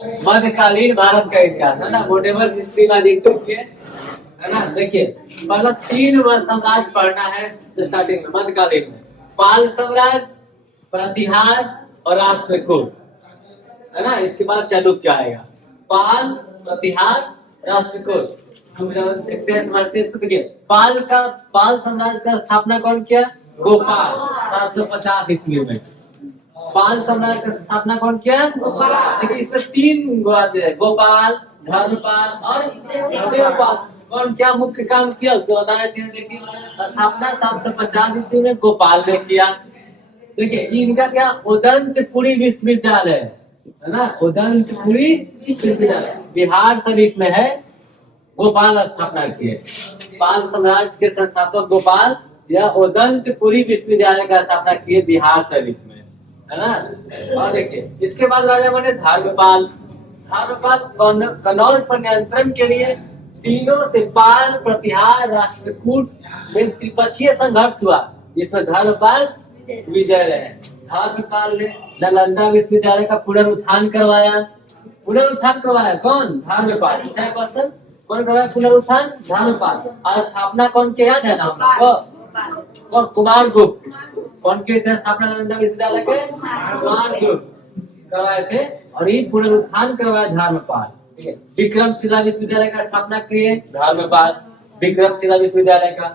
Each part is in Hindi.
मध्यकालीन भारत का इतिहास है ना, वोटेवर हिस्ट्री में देखिए है ना। देखिए पहला 3 साम्राज्य पढ़ना है स्टार्टिंग में। मध्यकालीन में पाल साम्राज्य, प्रतिहार और राष्ट्रकूट है ना। इसके बाद चालुक्य आएगा। पाल, प्रतिहार, राष्ट्रकूट। हम देखते हैं, समझते हैं इसको। देखिए पाल साम्राज्य का स्थापना कौन किया? गोपाल, 750 ईस्वी में। पाल साम्राज्य का स्थापना कौन किया? देखिए इसमें 3 गो आते हैं, गोपाल, धर्मपाल और देवपाल। कौन क्या मुख्य काम किया उसको बता देते हैं। देखिए स्थापना 750 ईस्वी में गोपाल ने किया। देखिए इनका क्या उदंतपुरी विश्वविद्यालय है ना, उदंतपुरी विश्वविद्यालय बिहार शरीफ में है। गोपाल स्थापना किए। पाल साम्राज्य के संस्थापक गोपाल या उदंतपुरी विश्वविद्यालय का स्थापना किए बिहार शरीफ में, है ना। और देखिए इसके बाद राजा बने धर्मपाल। कन्नौज पर नियंत्रण के लिए तीनों से पाल, प्रतिहार, राष्ट्रकूट में त्रिपक्षीय संघर्ष हुआ, जिसमें धर्मपाल विजय रहे। धर्मपाल ने नालंदा विश्वविद्यालय का पुनरुत्थान करवाया। कौन? धर्मपाल। क्वेश्चन कौन करवाया पुनरुत्थान? धर्मपाल। और स्थापना कौन के याद है ना हम लोग को? और कुमार गुप्त। कौन के थे स्थापना नालंदा विश्वविद्यालय के? कुमार गुप्त करवाए थे। और ये पुनरुत्थान करवाया धर्मपाल। विक्रमशिला विश्वविद्यालय का स्थापना किए धर्मपाल। विक्रमशिला विश्वविद्यालय का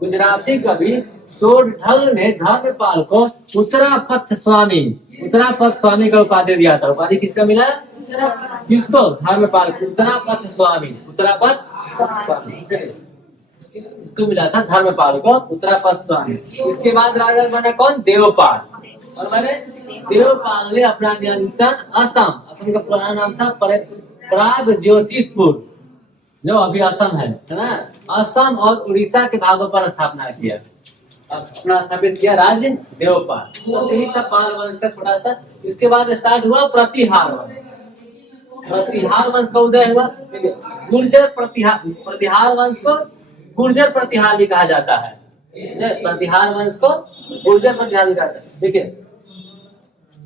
गुजराती कवि सोरठल ने धर्मपाल को उत्तरापथ स्वामी का उपाधि दिया था। उपाधि किसका मिला? किसको? धर्मपाल को उत्तरापथ स्वामी इसको मिला था, धर्मपाल को उत्तरापथ स्वामी। इसके बाद राजा बने कौन? देवपाल। और मैंने देवपाल ने अपना नियंत्रण असम का पुराना नाम था प्राग ज्योतिषपुर, जो अभी असम है ना, असम और उड़ीसा के भागों पर स्थापना किया। अपना स्थापित किया राज्य देवपाल। तो यही था पाल वंश का थोड़ा सा। इसके बाद स्टार्ट हुआ प्रतिहार वंश का उदय हुआ। गुर्जर प्रतिहार वंश को गुर्जर प्रतिहार भी कहा जाता है। प्रतिहार वंश को गुर्जर प्रतिहार भी कहा जाता है। देखिए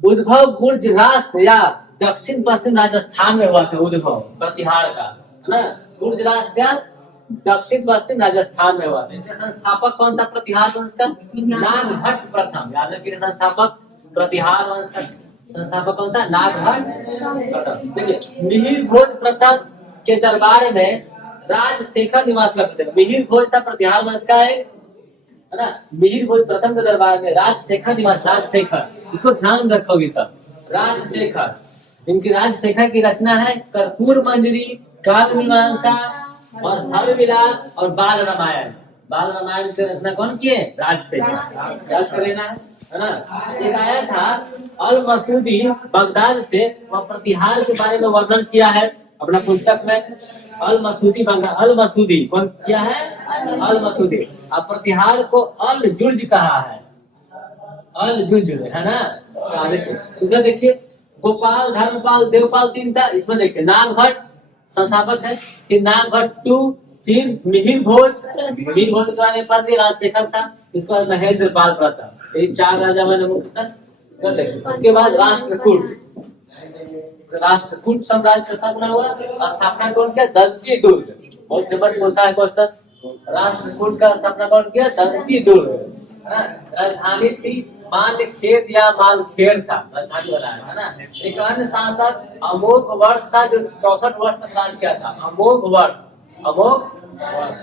उद्भव गुर्ज राष्ट्र या दक्षिण पश्चिम राजस्थान में हुआ था। उद्भव प्रतिहार का है ना, गुर्ज राष्ट्र या दक्षिण पश्चिम राजस्थान में हुआ था। इसके संस्थापक कौन था प्रतिहार वंश का? नागभट्ट प्रथम। याद रखिए संस्थापक प्रतिहार वंश का संस्थापक कौन था? नागभट्ट। देखिए मिहिर भोज प्रथम के दरबार में राजशेखर निवास करते थे। मिहिर भोज था प्रतिहार वंश का है ना। मिहिर भोज प्रथम के दरबार में राजशेखर निवास। राजशेखर, इसको ध्यान रखोगे सब। राजशेखर, इनकी राजशेखर की रचना है कर्पूर मंजरी, काव्य मीमांसा और धर्मविलास और बाल रामायण। बाल रामायण की रचना कौन किए? राजशेखर। याद कर लेना है ना। एक आया था अल मसूदी बगदाद से, वह प्रतिहार के बारे में वर्णन किया है अपना पुस्तक में। अल मसूदी कौन किया है? अल मसूदी। अब प्रतिहार को अल जुर्ज कहा है। अल जुर्ज है ना। इसमें देखिए गोपाल, धर्मपाल, देवपाल 3 था। इसमें देखिए नागभट्ट संस्थापक है, फिर नागभट्ट 2, फिर मिहिर भोज पर राजशेखर था। इसके बाद महेंद्रपाल प्रथम। ये 4 राजा मैंने मुख्य। उसके बाद राष्ट्रकूट साम्राज्य का स्थापना हुआ। स्थापना कौन किया? दंती दुर्ग। बहुत फेमस पूछा है क्वेश्चन। राष्ट्रकूट का स्थापना कौन किया? दंती दुर्ग। राजधानी थी मालखेड़ या मालखेड़ था, राजधानी बनाया है ना। एक अन्य शासक अमोघ वर्ष था, जो 64 वर्ष तक राज किया था। अमोघ वर्ष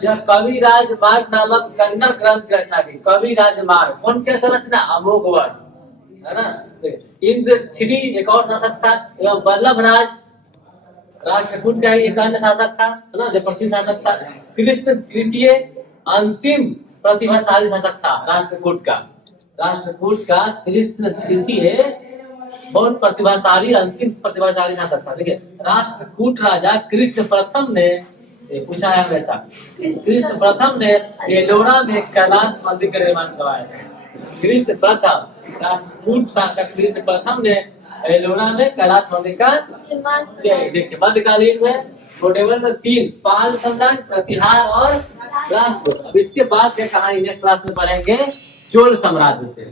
यह कवि राजमार्ग नामक कन्नड़ ग्रंथ की रचना की। कवि राजमार्ग कौन क्या रचना? अमोघ वर्ष है ना। इंद्र 3 एक और शासक था। एवं वल्लभ राज राष्ट्रकूट का एक अन्य शासक था है ना, जो प्रसिद्ध शासक था। कृष्ण तृतीय अंतिम प्रतिभाशाली शासक था राष्ट्रकूट का कृष्ण तृतीय बहुत प्रतिभाशाली, अंतिम प्रतिभाशाली शासक था। देखिए राष्ट्रकूट राजा कृष्ण प्रथम ने पूछा है हमेशा, कृष्ण प्रथम ने एलोरा में कैलाश मंदिर का निर्माण करवाया है। कृष्ण प्रथम राष्ट्रकूट शासक कृष्ण प्रथम ने एलोरा में कैलाश मंदिर का निर्माण। देखिए मध्यकालीन में वोटेवर में 3 पाल साम्राज्य, प्रतिहार और राष्ट्रकूट। अब इसके बाद क्या कहानी नेक्स्ट क्लास में पढ़ेंगे चोल साम्राज्य से।